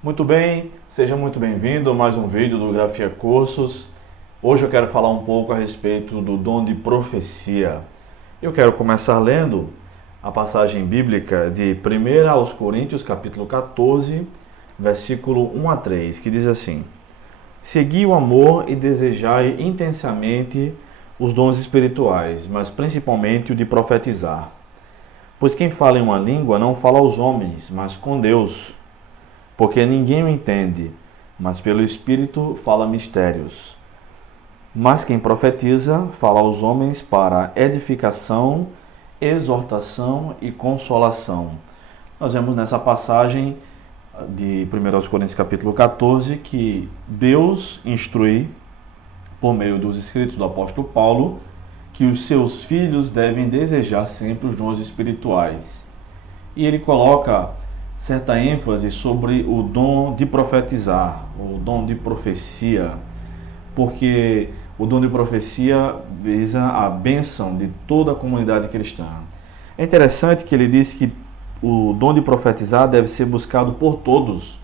Muito bem, seja muito bem-vindo a mais um vídeo do Grafia Cursos. Hoje eu quero falar um pouco a respeito do dom de profecia. Eu quero começar lendo a passagem bíblica de 1 aos Coríntios, capítulo 14, versículo 1 a 3, que diz assim: Segui o amor e desejai intensamente os dons espirituais, mas principalmente o de profetizar. Pois quem fala em uma língua não fala aos homens, mas com Deus, porque ninguém o entende, mas pelo Espírito fala mistérios. Mas quem profetiza fala aos homens para edificação, exortação e consolação. Nós vemos nessa passagem de 1 Coríntios capítulo 14 que Deus instrui, por meio dos escritos do apóstolo Paulo, que os seus filhos devem desejar sempre os dons espirituais. E ele coloca certa ênfase sobre o dom de profetizar, o dom de profecia, porque o dom de profecia visa a bênção de toda a comunidade cristã. É interessante que ele diz que o dom de profetizar deve ser buscado por todos,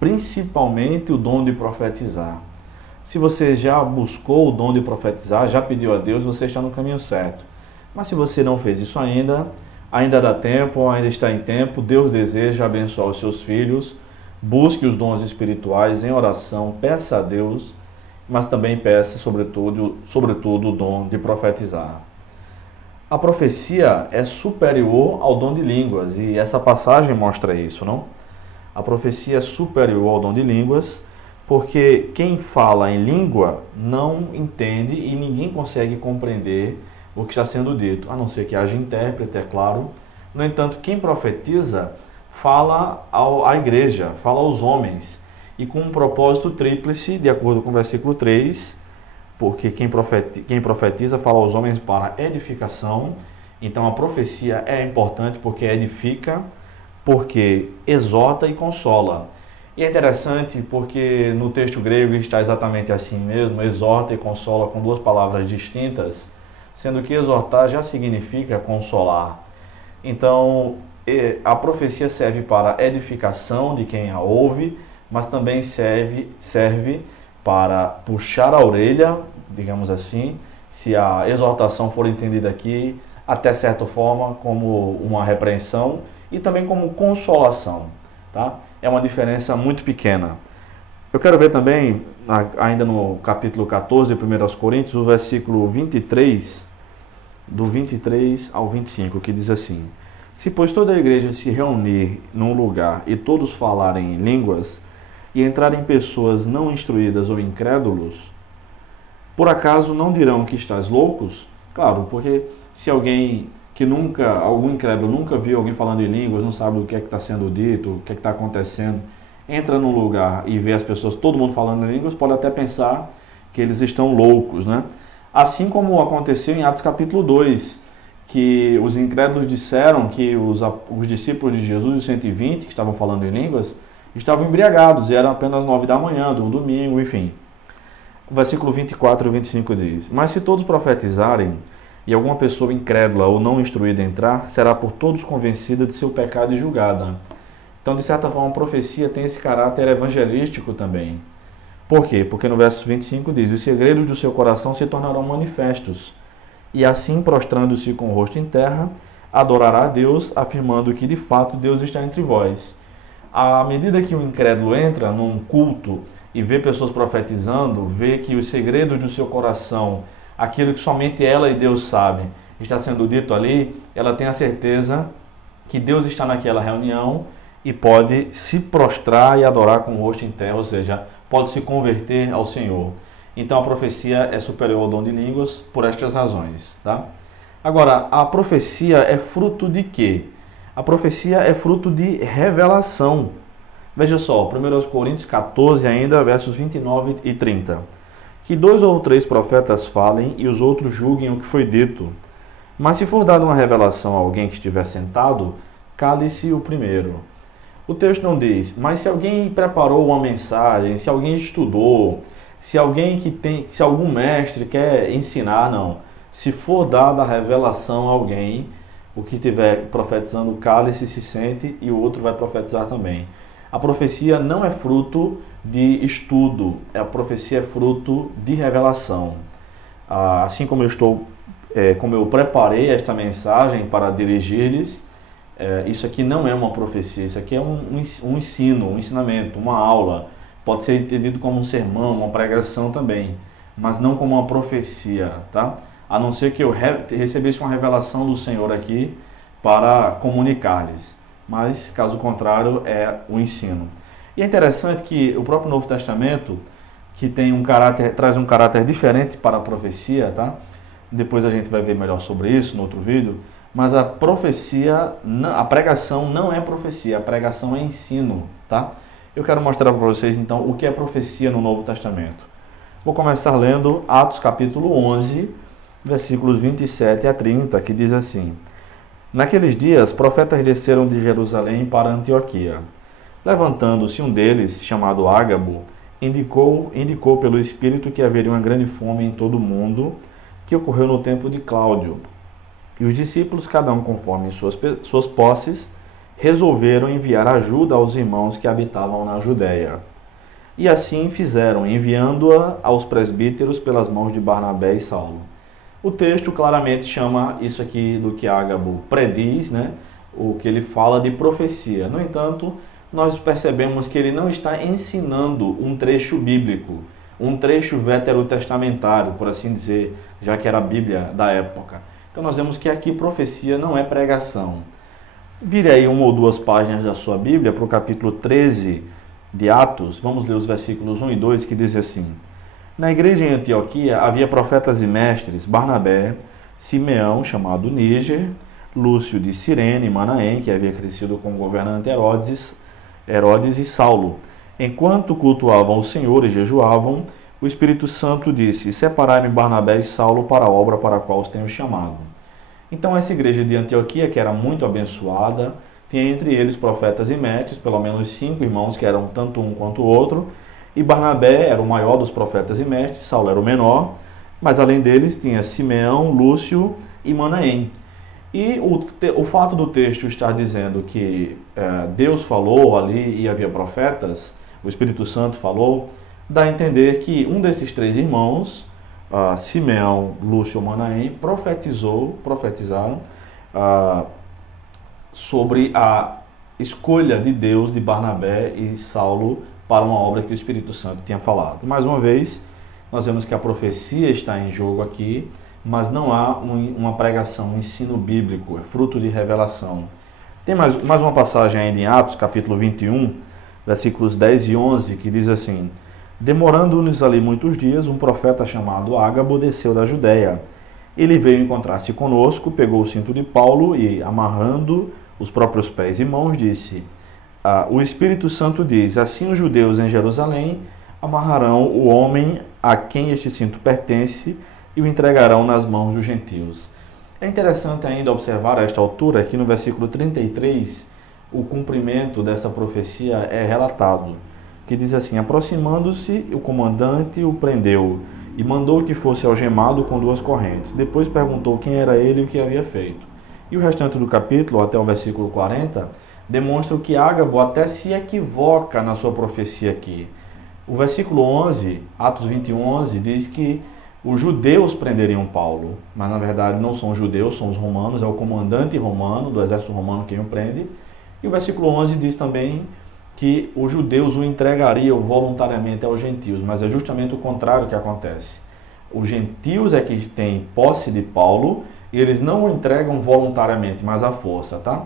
principalmente o dom de profetizar. Se você já buscou o dom de profetizar, já pediu a Deus, você está no caminho certo. Mas se você não fez isso ainda dá tempo, ainda está em tempo. Deus deseja abençoar os seus filhos. Busque os dons espirituais em oração, peça a Deus, mas também peça, sobretudo o dom de profetizar. A profecia é superior ao dom de línguas, e essa passagem mostra isso, não? A profecia é superior ao dom de línguas, porque quem fala em língua não entende e ninguém consegue compreender o que está sendo dito, a não ser que haja intérprete, é claro. No entanto, quem profetiza fala à igreja, fala aos homens, e com um propósito tríplice, de acordo com o versículo 3, porque quem profetiza fala aos homens para edificação. Então a profecia é importante porque edifica, porque exorta e consola. E é interessante porque no texto grego está exatamente assim mesmo, exorta e consola, com duas palavras distintas, sendo que exortar já significa consolar. Então, a profecia serve para edificação de quem a ouve, mas também serve para puxar a orelha, digamos assim, se a exortação for entendida aqui, até certa forma, como uma repreensão e também como consolação, tá? É uma diferença muito pequena. Eu quero ver também, ainda no capítulo 14 de 1 Coríntios, o versículo 23, do 23 ao 25, que diz assim: Se, pois, toda a igreja se reunir num lugar e todos falarem em línguas, e entrarem pessoas não instruídas ou incrédulos, por acaso não dirão que estás loucos? Claro, porque se alguém algum incrédulo nunca viu alguém falando em línguas, não sabe o que é que está sendo dito, o que é que está acontecendo, entra num lugar e vê as pessoas, todo mundo falando em línguas, pode até pensar que eles estão loucos, né? Assim como aconteceu em Atos capítulo 2, que os incrédulos disseram que os discípulos de Jesus, os 120 que estavam falando em línguas, estavam embriagados, e eram apenas 9 da manhã, de um domingo, enfim. O versículo 24 e 25 diz: Mas se todos profetizarem, e alguma pessoa incrédula ou não instruída entrar, será por todos convencida de seu pecado e julgada. Então, de certa forma, a profecia tem esse caráter evangelístico também. Por quê? Porque no verso 25 diz: Os segredos do seu coração se tornarão manifestos, e assim, prostrando-se com o rosto em terra, adorará a Deus, afirmando que, de fato, Deus está entre vós. À medida que o incrédulo entra num culto e vê pessoas profetizando, vê que os segredos do seu coração, aquilo que somente ela e Deus sabem, está sendo dito ali, ela tem a certeza que Deus está naquela reunião e pode se prostrar e adorar com o rosto em terra, ou seja, pode se converter ao Senhor. Então a profecia é superior ao dom de línguas por estas razões, tá? Agora, a profecia é fruto de quê? A profecia é fruto de revelação. Veja só, 1 Coríntios 14 ainda, versos 29 e 30. Que 2 ou 3 profetas falem e os outros julguem o que foi dito. Mas se for dada uma revelação a alguém que estiver sentado, cale-se o primeiro. O texto não diz, mas se alguém preparou uma mensagem, se alguém estudou, se algum mestre quer ensinar, não. Se for dada a revelação a alguém, o que estiver profetizando, cale-se, se sente, e o outro vai profetizar também. A profecia não é fruto de estudo, a profecia é fruto de revelação. Assim como como eu preparei esta mensagem para dirigir-lhes, isso aqui não é uma profecia, isso aqui é um ensino, um ensinamento, uma aula. Pode ser entendido como um sermão, uma pregação também, mas não como uma profecia, tá? A não ser que eu recebesse uma revelação do Senhor aqui para comunicar-lhes. Mas, caso contrário, é o ensino. E é interessante que o próprio Novo Testamento, que tem traz um caráter diferente para a profecia, tá? Depois a gente vai ver melhor sobre isso no outro vídeo. Mas a profecia, a pregação não é profecia, a pregação é ensino, tá? Eu quero mostrar para vocês, então, o que é profecia no Novo Testamento. Vou começar lendo Atos capítulo 11, versículos 27 a 30, que diz assim: Naqueles dias, profetas desceram de Jerusalém para Antioquia. Levantando-se um deles, chamado Ágabo, indicou pelo Espírito que haveria uma grande fome em todo o mundo, que ocorreu no tempo de Cláudio. E os discípulos, cada um conforme suas posses, resolveram enviar ajuda aos irmãos que habitavam na Judéia. E assim fizeram, enviando-a aos presbíteros pelas mãos de Barnabé e Saulo. O texto claramente chama isso aqui do que Ágabo prediz, né? O que ele fala de profecia. No entanto, nós percebemos que ele não está ensinando um trecho bíblico, um trecho veterotestamentário, por assim dizer, já que era a Bíblia da época. Então nós vemos que aqui profecia não é pregação. Vire aí uma ou duas páginas da sua Bíblia para o capítulo 13 de Atos. Vamos ler os versículos 1 e 2 que diz assim: Na igreja em Antioquia havia profetas e mestres, Barnabé, Simeão, chamado Níger, Lúcio de Cirene e Manaém, que havia crescido com o governante Herodes e Saulo. Enquanto cultuavam o Senhor e jejuavam, o Espírito Santo disse: Separai-me Barnabé e Saulo para a obra para a qual os tenho chamado. Então essa igreja de Antioquia, que era muito abençoada, tinha entre eles profetas e mestres, pelo menos 5 irmãos que eram tanto um quanto o outro, e Barnabé era o maior dos profetas e mestres, Saulo era o menor, mas além deles tinha Simeão, Lúcio e Manaém. E o fato do texto estar dizendo que Deus falou ali e havia profetas, o Espírito Santo falou, dá a entender que um desses 3 irmãos, Simeão, Lúcio e Manaém, profetizaram sobre a escolha de Deus de Barnabé e Saulo para uma obra que o Espírito Santo tinha falado. Mais uma vez, nós vemos que a profecia está em jogo aqui, mas não há uma pregação, um ensino bíblico, é fruto de revelação. Tem mais uma passagem ainda em Atos, capítulo 21, versículos 10 e 11, que diz assim: Demorando-nos ali muitos dias, um profeta chamado Ágabo desceu da Judéia. Ele veio encontrar-se conosco, pegou o cinto de Paulo e, amarrando os próprios pés e mãos, disse: O Espírito Santo diz, assim os judeus em Jerusalém amarrarão o homem a quem este cinto pertence e o entregarão nas mãos dos gentios. É interessante ainda observar a esta altura que no versículo 33 o cumprimento dessa profecia é relatado, que diz assim: Aproximando-se, o comandante o prendeu e mandou que fosse algemado com 2 correntes. Depois perguntou quem era ele e o que havia feito. E o restante do capítulo, até o versículo 40, demonstra que Ágabo até se equivoca na sua profecia aqui. O versículo 11, Atos 21, 11, diz que os judeus prenderiam Paulo, mas na verdade não são os judeus, são os romanos, é o comandante romano, do exército romano quem o prende. E o versículo 11 diz também que os judeus o entregariam voluntariamente aos gentios, mas é justamente o contrário que acontece. Os gentios é que têm posse de Paulo e eles não o entregam voluntariamente, mas à força, tá?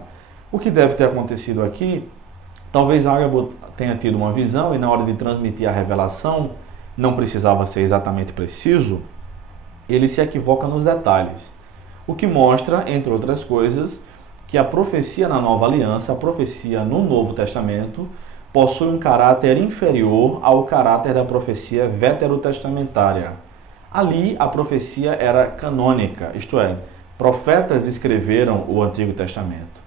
O que deve ter acontecido aqui, talvez Ágabo tenha tido uma visão e na hora de transmitir a revelação, não precisava ser exatamente preciso, ele se equivoca nos detalhes. O que mostra, entre outras coisas, que a profecia na Nova Aliança, a profecia no Novo Testamento, possui um caráter inferior ao caráter da profecia veterotestamentária. Ali a profecia era canônica, isto é, profetas escreveram o Antigo Testamento.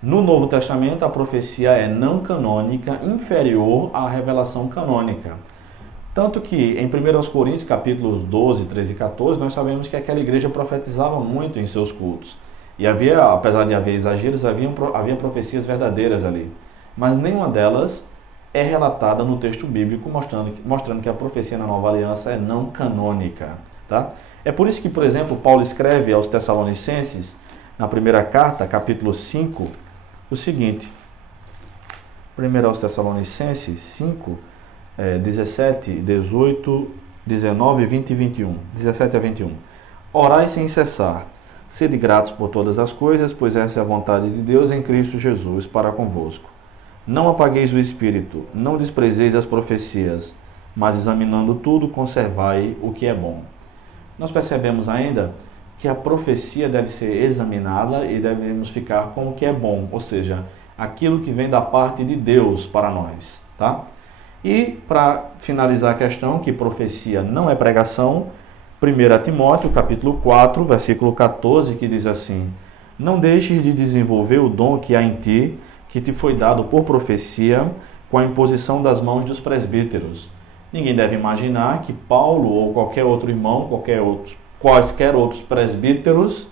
No Novo Testamento a profecia é não canônica, inferior à revelação canônica. Tanto que em 1 Coríntios capítulos 12, 13 e 14, nós sabemos que aquela igreja profetizava muito em seus cultos. E havia, apesar de haver exageros, havia profecias verdadeiras ali. Mas nenhuma delas é relatada no texto bíblico, mostrando que a profecia na Nova Aliança é não canônica. Tá? É por isso que, por exemplo, Paulo escreve aos Tessalonicenses, na primeira carta, capítulo 5, o seguinte. 1 aos Tessalonicenses 5, 17, 18, 19, 20 e 21. 17 a 21. Orai sem cessar. Sede gratos por todas as coisas, pois essa é a vontade de Deus em Cristo Jesus para convosco. Não apagueis o espírito, não desprezeis as profecias, mas examinando tudo, conservai o que é bom. Nós percebemos ainda que a profecia deve ser examinada e devemos ficar com o que é bom, ou seja, aquilo que vem da parte de Deus para nós, tá? E para finalizar a questão, que profecia não é pregação, 1 Timóteo, capítulo 4, versículo 14, que diz assim: não deixes de desenvolver o dom que há em ti, que te foi dado por profecia, com a imposição das mãos dos presbíteros. Ninguém deve imaginar que Paulo ou qualquer outro irmão, quaisquer outros presbíteros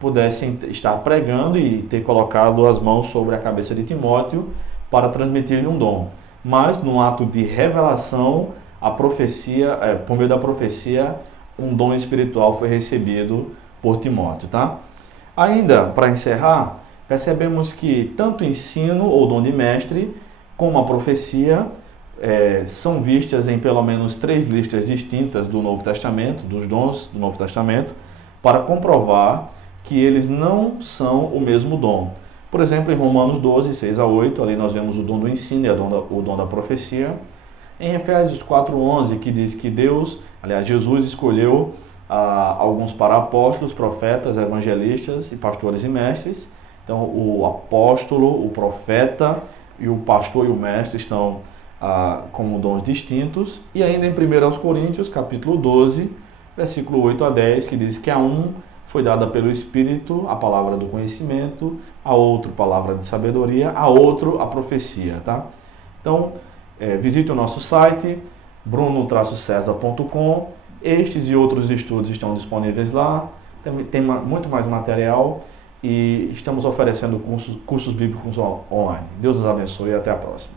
pudessem estar pregando e ter colocado as mãos sobre a cabeça de Timóteo para transmitir-lhe um dom. Mas, num ato de revelação, a profecia, por meio da profecia, um dom espiritual foi recebido por Timóteo. Tá? Ainda, para encerrar, percebemos que tanto o ensino ou dom de mestre, como a profecia, são vistas em pelo menos 3 listas distintas do Novo Testamento, dos dons do Novo Testamento, para comprovar que eles não são o mesmo dom. Por exemplo, em Romanos 12, 6 a 8, ali nós vemos o dom do ensino e o dom da profecia. Em Efésios 4:11, que diz que Jesus escolheu alguns para apóstolos, profetas, evangelistas e pastores e mestres. Então, o apóstolo, o profeta e o pastor e o mestre estão como dons distintos. E ainda em 1 Coríntios, capítulo 12, versículo 8 a 10, que diz que a um foi dada pelo Espírito a palavra do conhecimento, a outro palavra de sabedoria, a outro a profecia. Tá? Então, visite o nosso site, bruno-cesar.com. Estes e outros estudos estão disponíveis lá. Tem muito mais material e estamos oferecendo cursos bíblicos online. Deus nos abençoe e até a próxima.